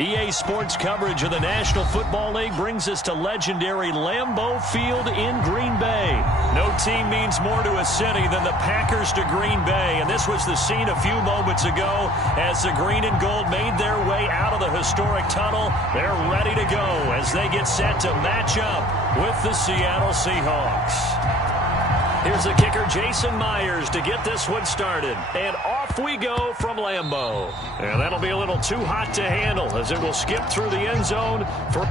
EA Sports coverage of the National Football League brings us to legendary Lambeau Field in Green Bay. No team means more to a city than the Packers to Green Bay, and this was the scene a few moments ago as the green and gold made their way out of the historic tunnel. They're ready to go as they get set to match up with the Seattle Seahawks. Here's the kicker, Jason Myers, to get this one started. And off we go from Lambeau. And that'll be a little too hot to handle as it will skip through the end zone for...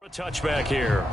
A touchback here.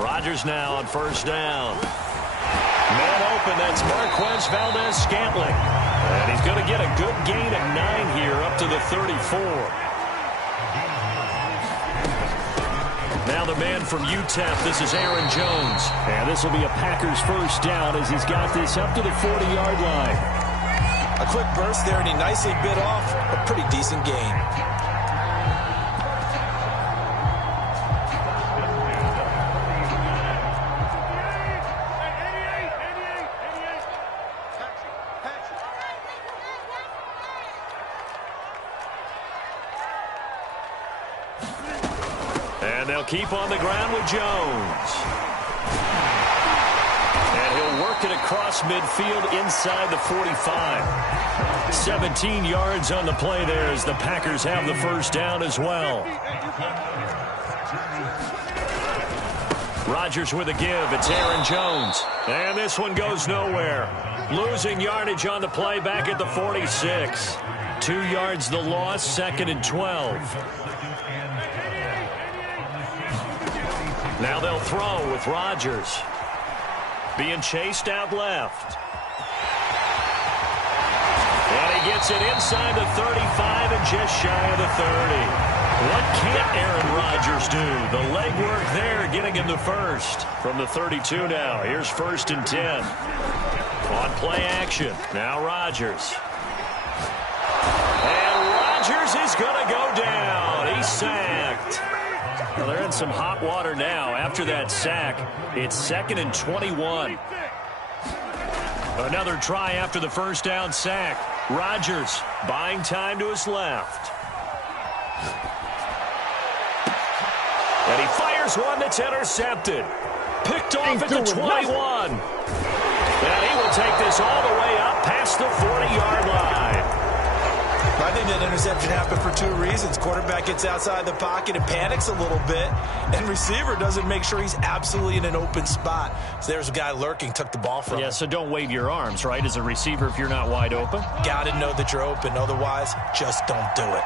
Rodgers now on first down. Man open, that's Marquez Valdez-Scantling. And he's going to get a good gain of 9 here up to the 34. Now the man from UTEP, this is Aaron Jones. And this will be a Packers first down as he's got this up to the 40-yard line. A quick burst there, and he nicely bit off a pretty decent gain. And they'll keep on the ground with Jones. And he'll work it across midfield inside the 45. 17 yards on the play there as the Packers have the first down as well. Rodgers with a give. It's Aaron Jones. And this one goes nowhere. Losing yardage on the play back at the 46. 2 yards the loss, 2nd and 12. Now they'll throw with Rodgers. Being chased out left. And he gets it inside the 35 and just shy of the 30. What can't Aaron Rodgers do? The legwork there getting him the first. From the 32 now. Here's 1st and 10. On play action. Now Rodgers. And Rodgers is going to go down. He's sacked. Well, they're in some hot water now. After that sack, it's 2nd and 21. Another try after the first down sack. Rodgers buying time to his left. And he fires one that's intercepted. Picked off at the 21. And he will take this all the way up past the 40-yard line. I think that interception happened for 2 reasons. Quarterback gets outside the pocket and panics a little bit, and receiver doesn't make sure he's absolutely in an open spot. So there's a guy lurking, took the ball from him. Yeah, so don't wave your arms, right, as a receiver if you're not wide open? Got to know that you're open. Otherwise, just don't do it.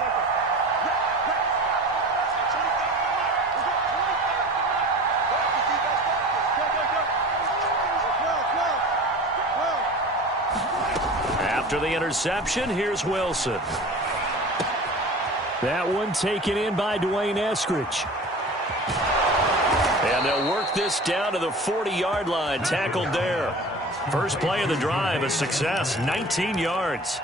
After the interception, here's Wilson. That one taken in by Dwayne Eskridge. And they'll work this down to the 40-yard line, tackled there. First play of the drive, a success, 19 yards.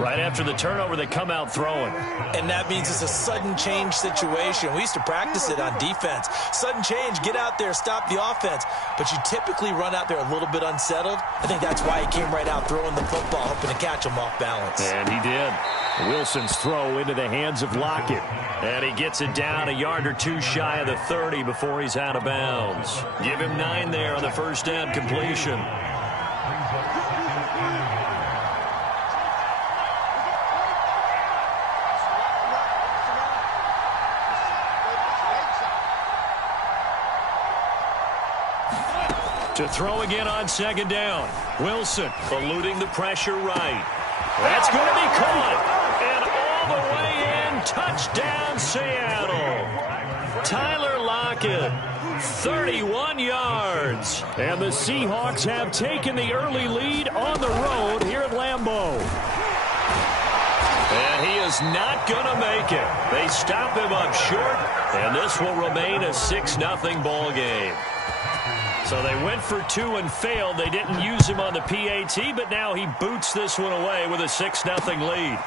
Right after the turnover, they come out throwing. And that means it's a sudden change situation. We used to practice it on defense. Sudden change, get out there, stop the offense. But you typically run out there a little bit unsettled. I think that's why he came right out throwing the football, hoping to catch him off balance. And he did. Wilson's throw into the hands of Lockett. And he gets it down a yard or 2 shy of the 30 before he's out of bounds. Give him 9 there on the first down completion. To throw again on 2nd down. Wilson eluding the pressure right. That's going to be caught. And all the way in. Touchdown, Seattle. Tyler Lockett, 31 yards. And the Seahawks have taken the early lead on the road here at Lambeau. And he is not going to make it. They stop him up short. And this will remain a 6-0 ball game. So they went for 2 and failed. They didn't use him on the PAT, but now he boots this one away with a 6-0 lead.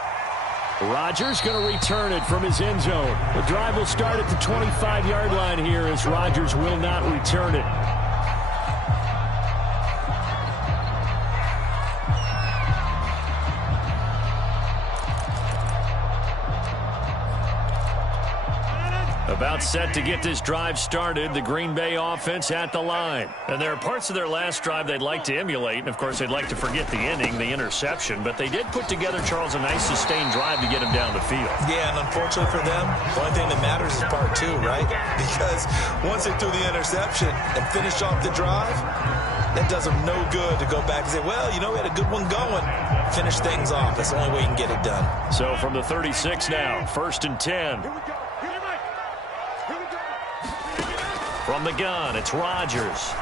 Rodgers going to return it from his end zone. The drive will start at the 25-yard line here as Rodgers will not return it. About set to get this drive started, the Green Bay offense at the line. And there are parts of their last drive they'd like to emulate, and of course they'd like to forget the inning, the interception, but they did put together, Charles, a nice sustained drive to get him down the field. Yeah, and unfortunately for them, the only thing that matters is part 2, right? Because once they threw the interception and finished off the drive, that does them no good to go back and say, well, you know, we had a good one going. Finish things off. That's the only way you can get it done. So from the 36 now, 1st and 10. From the gun, it's Rodgers.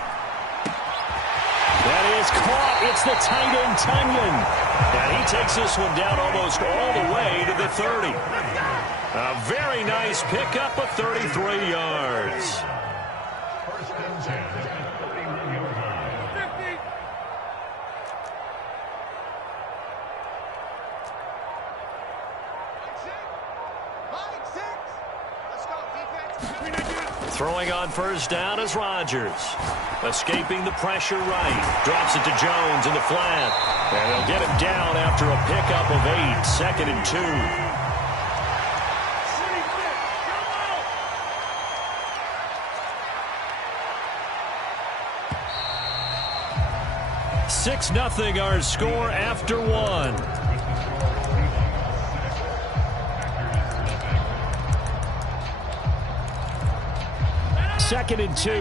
That is caught. It's the tight end, Tunyon. And he takes this one down almost all the way to the 30. A very nice pickup of 33 yards. Throwing on first down is Rodgers. Escaping the pressure right. Drops it to Jones in the flat. And they'll get him down after a pickup of 8. 2nd and 2. 6-0 our score after 1. Second and 2. Hey,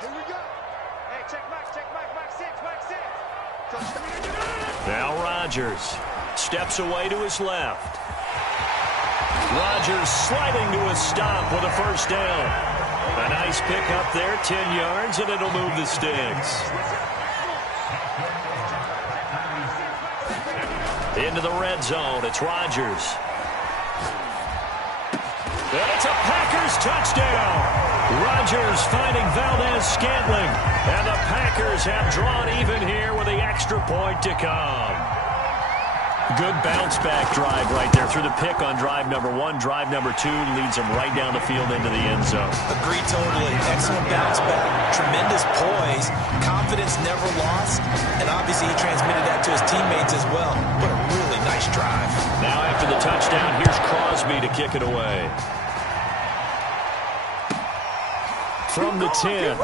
here we go. Hey, check Mike, Mike 6. Now Rodgers steps away to his left. Rodgers sliding to a stop with a first down. A nice pick up there, 10 yards, and it'll move the sticks. Into the red zone, it's Rodgers. And it's a Packers touchdown. Rodgers finding Valdez-Scantling. And the Packers have drawn even here with the extra point to come. Good bounce-back drive right there through the pick on drive number 1. Drive number 2 leads them right down the field into the end zone. Agree totally. Excellent bounce-back. Tremendous poise. Confidence never lost. And obviously he transmitted that to his teammates as well. What a really nice drive. Now after the touchdown, here's Crosby to kick it away. From the 10.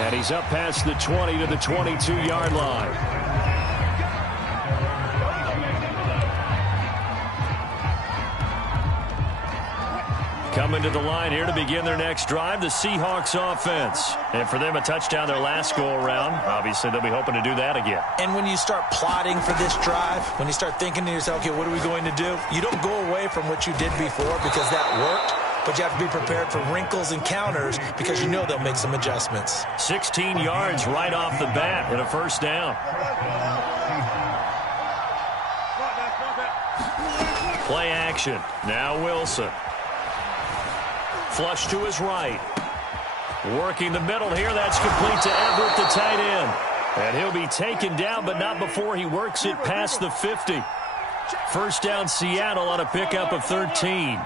And he's up past the 20 to the 22-yard line. Coming to the line here to begin their next drive, the Seahawks offense. And for them, a touchdown their last go-around. Obviously, they'll be hoping to do that again. And when you start plotting for this drive, when you start thinking to yourself, okay, what are we going to do? You don't go away from what you did before because that worked. But you have to be prepared for wrinkles and counters because you know they'll make some adjustments. 16 yards right off the bat and a first down. Play action. Now Wilson. Flush to his right. Working the middle here. That's complete to Everett, the tight end. And he'll be taken down, but not before he works it past the 50. First down Seattle on a pickup of 13.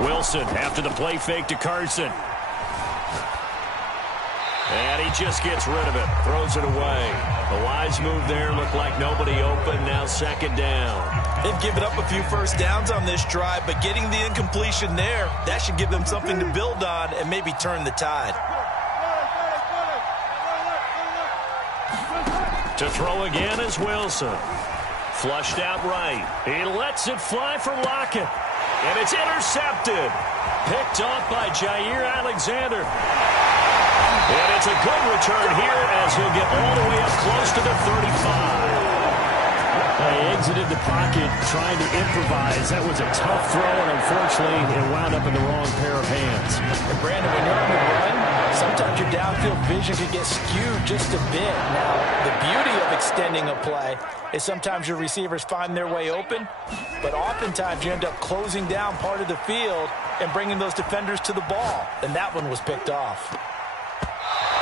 Wilson after the play fake to Carson. And he just gets rid of it. Throws it away. A wise move there. Looked like nobody open. Now second down. They've given up a few first downs on this drive, but getting the incompletion there, that should give them something to build on and maybe turn the tide. To throw again is Wilson. Flushed out right. He lets it fly for Lockett. And it's intercepted. Picked off by Jair Alexander. And it's a good return here as he'll get all the way up close to the 35. He exited the pocket trying to improvise. That was a tough throw, and unfortunately, it wound up in the wrong pair of hands. And Brandon, when you're on the run, sometimes your downfield vision can get skewed just a bit. Now, the beauty of extending a play is sometimes your receivers find their way open, but oftentimes you end up closing down part of the field and bringing those defenders to the ball, and that one was picked off.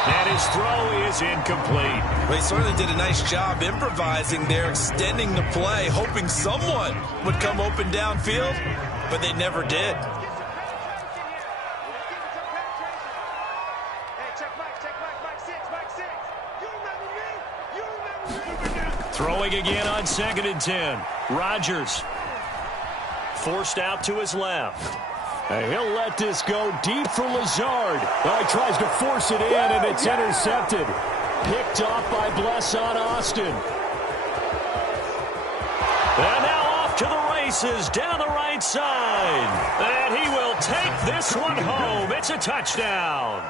And his throw is incomplete. Well, he certainly did a nice job improvising there, extending the play, hoping someone would come open downfield, but they never did. Throwing again on 2nd and 10. Rodgers forced out to his left. And he'll let this go deep for Lazard. Well, he tries to force it in, and it's intercepted. Picked off by Blesson Austin. And now off to the races down the right side. And he will take this one home. It's a touchdown.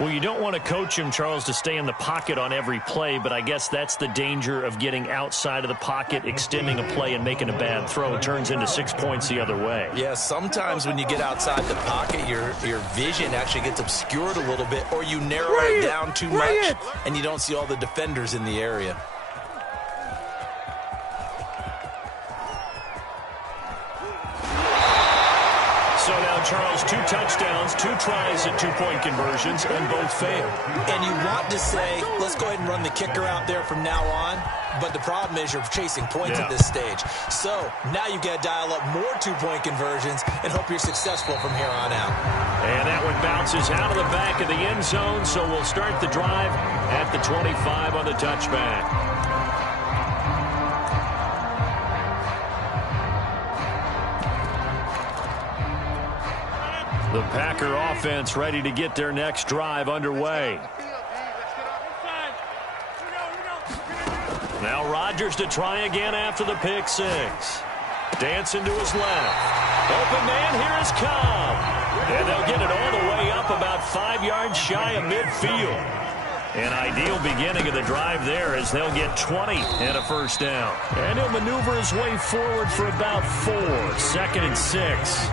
Well, you don't want to coach him, Charles, to stay in the pocket on every play, but I guess that's the danger of getting outside of the pocket, extending a play, and making a bad throw. It turns into 6 points the other way. Yeah, sometimes when you get outside the pocket, your vision actually gets obscured a little bit, or you narrow it down too much, and you don't see all the defenders in the area. So now, Charles, 2 touchdowns, 2 tries at 2-point conversions, and both failed. And you want to say, let's go ahead and run the kicker out there from now on, but the problem is you're chasing points at this stage. So now you've got to dial up more 2-point conversions and hope you're successful from here on out. And that one bounces out of the back of the end zone, so we'll start the drive at the 25 on the touchback. The Packer offense ready to get their next drive underway. Now Rodgers to try again after the pick 6. Dancing to his left. Open man, here is Cobb. And they'll get it all the way up about 5 yards shy of midfield. An ideal beginning of the drive there as they'll get 20 and a first down. And he'll maneuver his way forward for about 4. 2nd and 6.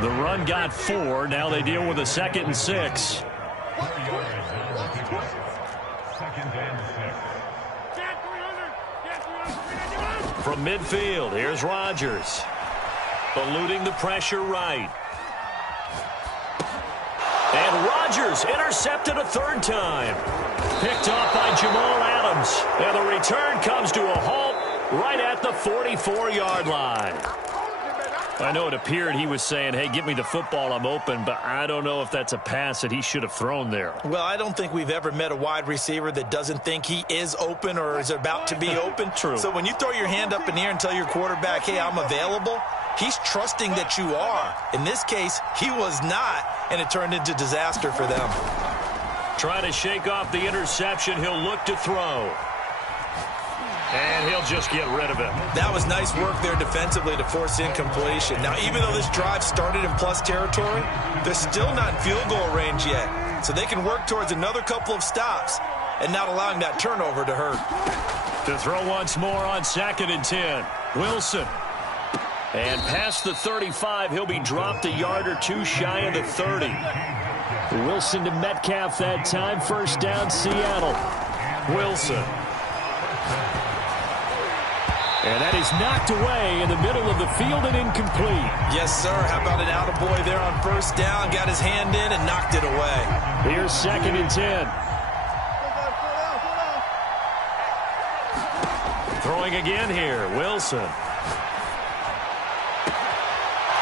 The run got 4. Now they deal with a 2nd and 6. From midfield, here's Rodgers. Eluding the pressure right. And Rodgers intercepted a 3rd time. Picked off by Jamal Adams. And the return comes to a halt right at the 44-yard line. I know it appeared he was saying, hey, give me the football, I'm open, but I don't know if that's a pass that he should have thrown there. Well, I don't think we've ever met a wide receiver that doesn't think he is open or is about to be open. True. So when you throw your hand up in the air and tell your quarterback, hey, I'm available, he's trusting that you are. In this case, he was not, and it turned into disaster for them. Trying to shake off the interception, he'll look to throw. And he'll just get rid of it. That was nice work there defensively to force incompletion. Now, even though this drive started in plus territory, they're still not in field goal range yet. So they can work towards another couple of stops and not allowing that turnover to hurt. To throw once more on 2nd and 10. Wilson. And past the 35, he'll be dropped a yard or 2 shy of the 30. Wilson to Metcalf that time. First down, Seattle. Wilson. And that is knocked away in the middle of the field and incomplete. Yes, sir. How about an attaboy there on first down? Got his hand in and knocked it away. Here's 2nd and 10. Throwing again here, Wilson.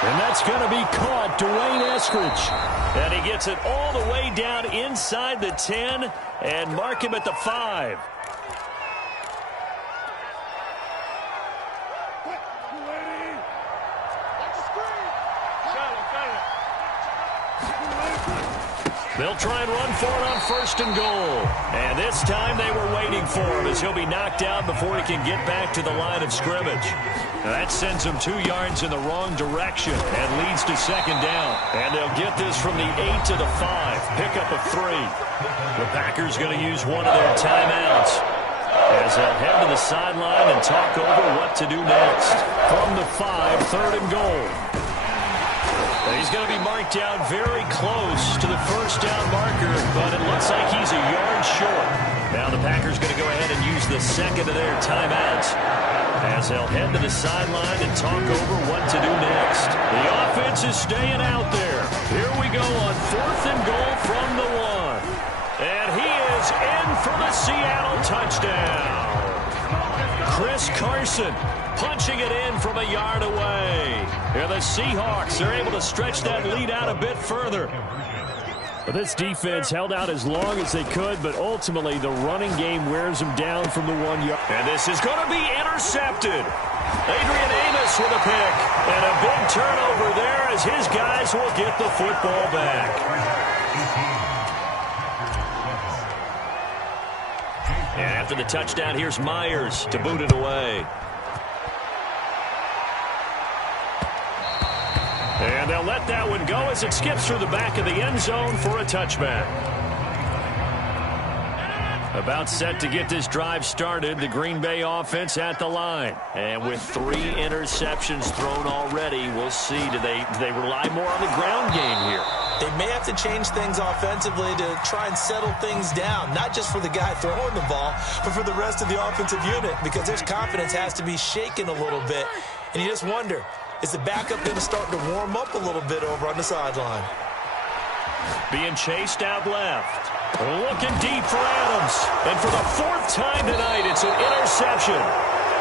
And that's going to be caught, Dwayne Eskridge. And he gets it all the way down inside the 10 and mark him at the 5. They'll try and run for it on 1st and goal. And this time they were waiting for him as he'll be knocked down before he can get back to the line of scrimmage. Now that sends him 2 yards in the wrong direction and leads to 2nd down. And they'll get this from the 8 to the 5. Pickup of 3. The Packers going to use one of their timeouts as they'll head to the sideline and talk over what to do next. From the 5, 3rd and goal. He's going to be marked down very close to the first down marker, but it looks like he's a yard short. Now the Packers going to go ahead and use the 2nd of their timeouts as they'll head to the sideline and talk over what to do next. The offense is staying out there. Here we go on 4th and goal from the 1. And he is in for the Seattle touchdown. Chris Carson punching it in from a yard away. And the Seahawks are able to stretch that lead out a bit further. But this defense held out as long as they could, but ultimately the running game wears them down from the 1 yard. And this is going to be intercepted. Adrian Amos with a pick. And a big turnover there as his guys will get the football back. And after the touchdown, here's Myers to boot it away. And they'll let that one go as it skips through the back of the end zone for a touchback. About set to get this drive started, the Green Bay offense at the line. And with 3 interceptions thrown already, we'll see. Do they rely more on the ground game here? They may have to change things offensively to try and settle things down, not just for the guy throwing the ball, but for the rest of the offensive unit, because their confidence has to be shaken a little bit. And you just wonder, is the backup going to start to warm up a little bit over on the sideline? Being chased out left. Looking deep for Adams. And for the 4th time tonight, it's an interception.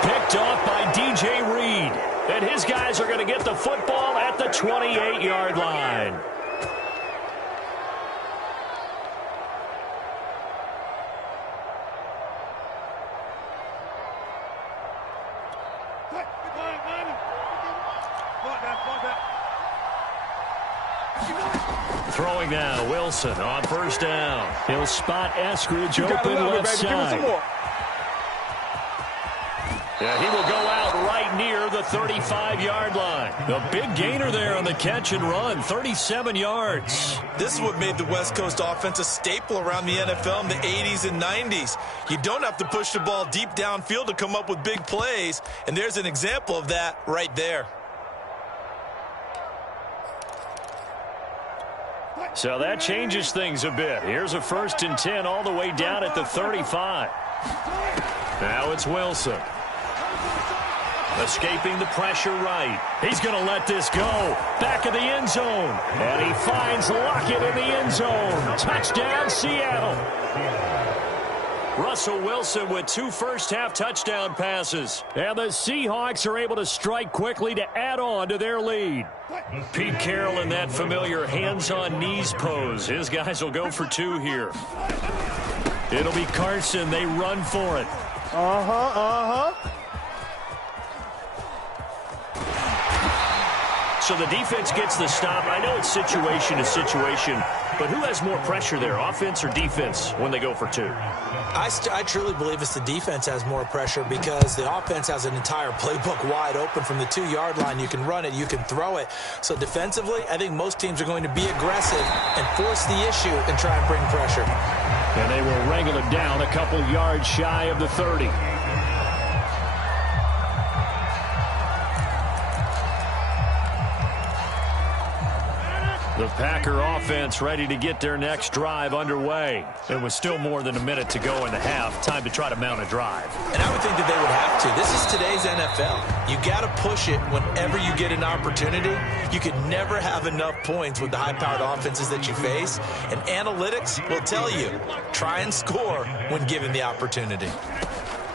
Picked off by DJ Reed. And his guys are going to get the football at the 28-yard line. Throwing now, Wilson on first down. He'll spot Eskridge open left side. Yeah, he will go out right near the 35-yard line. A big gainer there on the catch and run, 37 yards. This is what made the West Coast offense a staple around the NFL in the 80s and 90s. You don't have to push the ball deep downfield to come up with big plays, and there's an example of that right there. So that changes things a bit. Here's a 1st and 10 all the way down at the 35. Now it's Wilson. Escaping the pressure right. He's going to let this go. Back of the end zone. And he finds Lockett in the end zone. Touchdown, Seattle. Russell Wilson with 2 first-half touchdown passes. And the Seahawks are able to strike quickly to add on to their lead. Pete Carroll in that familiar hands-on-knees pose. His guys will go for 2 here. It'll be Carson. They run for it. So the defense gets the stop. I know it's situation to situation, but who has more pressure there, offense or defense, when they go for 2? I truly believe it's the defense has more pressure because the offense has an entire playbook wide open from the 2-yard line. You can run it, you can throw it. So defensively, I think most teams are going to be aggressive and force the issue and try and bring pressure. And they will wrangle it down a couple yards shy of the 30. The Packer offense ready to get their next drive underway. There was still more than a minute to go in the half. Time to try to mount a drive. And I would think that they would have to. This is today's NFL. You got to push it whenever you get an opportunity. You can never have enough points with the high-powered offenses that you face. And analytics will tell you, try and score when given the opportunity.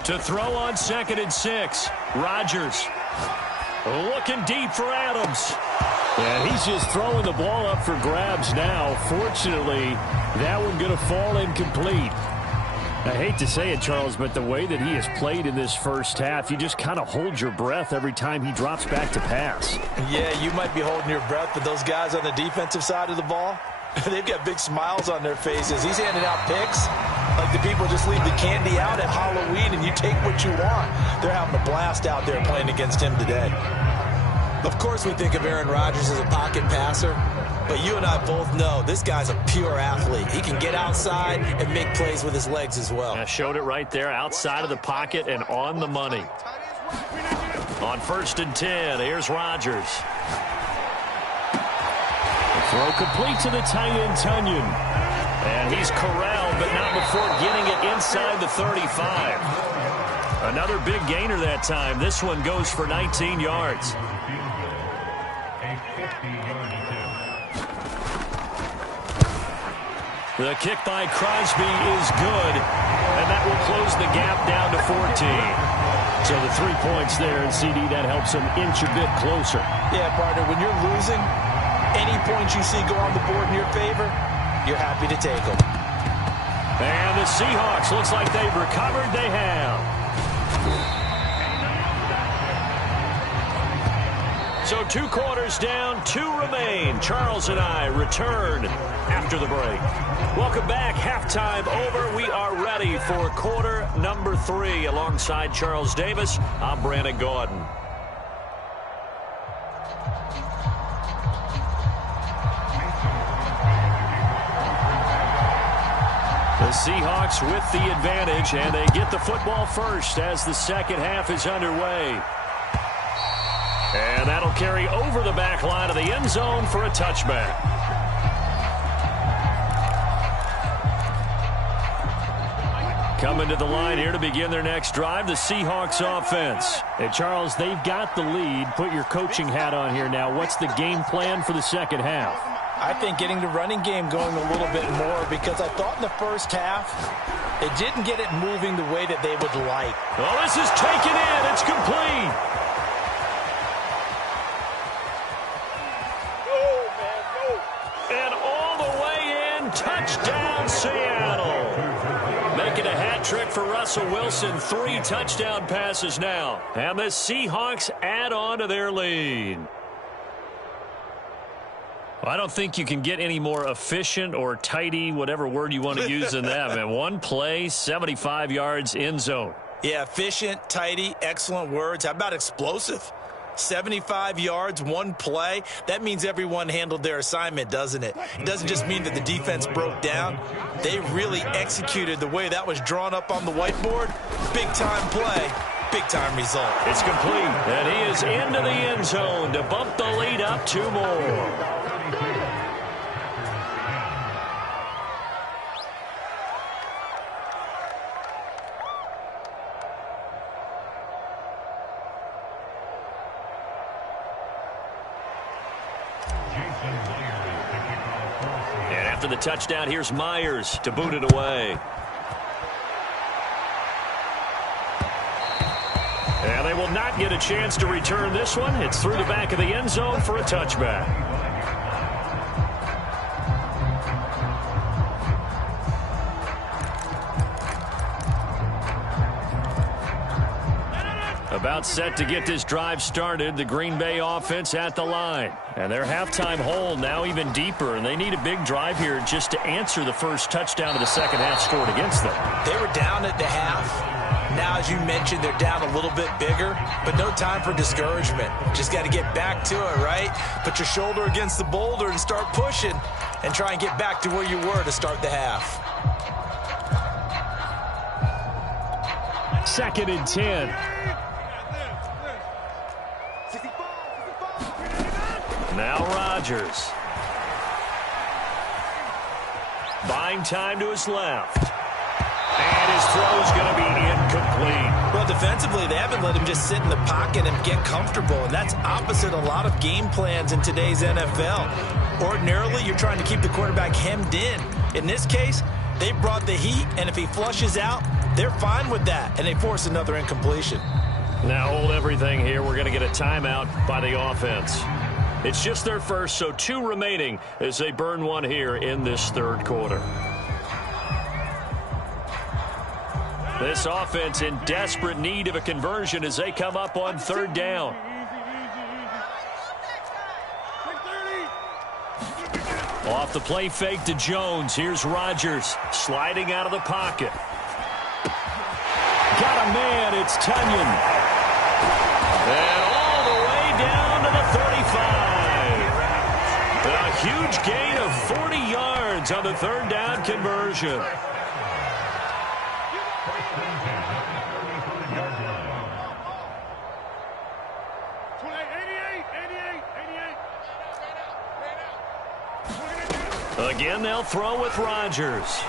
To throw on 2nd and 6, Rodgers. Looking deep for Adams. And he's just throwing the ball up for grabs now. Fortunately, that one going to fall incomplete. I hate to say it, Charles, but the way that he has played in this first half, you just kind of hold your breath every time he drops back to pass. Yeah, you might be holding your breath, but those guys on the defensive side of the ball, they've got big smiles on their faces. He's handing out picks like the people just leave the candy out at Halloween and you take what you want. They're having a blast out there playing against him today. Of course, we think of Aaron Rodgers as a pocket passer, but you and I both know this guy's a pure athlete. He can get outside and make plays with his legs as well. I showed it right there, outside of the pocket and on the money. On 1st and 10, here's Rodgers. Throw complete to the tight end, Tunyon. And he's corralled, but not before getting it inside the 35. Another big gainer that time. This one goes for 19 yards. The kick by Crosby is good, and that will close the gap down to 14. So the 3 points there, and CD, that helps them inch a bit closer. Yeah, partner, when you're losing, any points you see go on the board in your favor, you're happy to take them. And the Seahawks, looks like they've recovered. They have. So 2 quarters down, 2 remain. Charles and I return after the break. Welcome back. Halftime over. We are ready for quarter number 3. Alongside Charles Davis, I'm Brandon Gordon. The Seahawks with the advantage, and they get the football first as the second half is underway. And that'll carry over the back line of the end zone for a touchback. Coming to the line here to begin their next drive, the Seahawks offense. Hey, Charles, they've got the lead. Put your coaching hat on here now. What's the game plan for the second half? I think getting the running game going a little bit more, because I thought in the first half they didn't get it moving the way that they would like. Oh, this is taken in. It's complete. And all the way in, touchdown Seattle. Making a hat trick for Russell Wilson. 3 touchdown passes now. And the Seahawks add on to their lead. Well, I don't think you can get any more efficient or tidy, whatever word you want to use in that, man. One play, 75 yards, end zone. Yeah, efficient, tidy, excellent words. How about explosive? 75 yards, one play. That means everyone handled their assignment, doesn't it? It doesn't just mean that the defense broke down. They really executed the way that was drawn up on the whiteboard. Big-time play, big-time result. It's complete, and he is into the end zone to bump the lead up 2 more. And after the touchdown, here's Myers to boot it away. And they will not get a chance to return this one. It's through the back of the end zone for a touchback. About set to get this drive started. The Green Bay offense at the line. And their halftime hole now even deeper. And they need a big drive here just to answer the first touchdown of the second half scored against them. They were down at the half. Now, as you mentioned, they're down a little bit bigger, but no time for discouragement. Just got to get back to it, right? Put your shoulder against the boulder and start pushing and try and get back to where you were to start the half. 2nd and 10. Now Rodgers. Buying time to his left. And his throw is going to be incomplete. Well, defensively, they haven't let him just sit in the pocket and get comfortable, and that's opposite a lot of game plans in today's NFL. Ordinarily, you're trying to keep the quarterback hemmed in. In this case, they brought the heat, and if he flushes out, they're fine with that, and they force another incompletion. Now hold everything here. We're going to get a timeout by the offense. It's just their first, so 2 remaining as they burn one here in this third quarter. This offense in desperate need of a conversion as they come up on 3rd down. Off the play fake to Jones. Here's Rodgers sliding out of the pocket. Got a man. It's Tunyon. And all the way down to the 35. A huge gain of 40 yards on the 3rd down conversion. Again, they'll throw with Rodgers.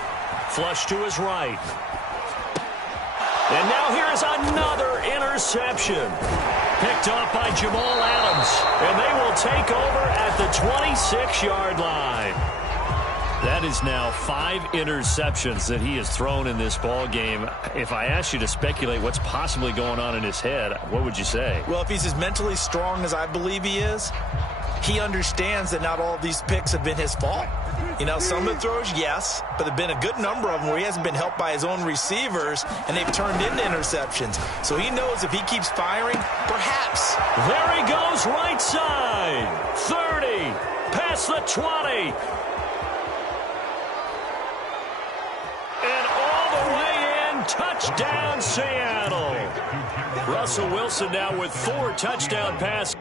Flush to his right. And now here's another interception. Picked off by Jamal Adams. And they will take over at the 26-yard line. That is now 5 interceptions that he has thrown in this ball game. If I asked you to speculate what's possibly going on in his head, what would you say? Well, if he's as mentally strong as I believe he is, he understands that not all of these picks have been his fault. You know, some of the throws, yes, but there have been a good number of them where he hasn't been helped by his own receivers, and they've turned into interceptions. So he knows if he keeps firing, perhaps. There he goes, right side. 30, past the 20. And all the way in, touchdown Seattle. Russell Wilson now with 4 touchdown passes.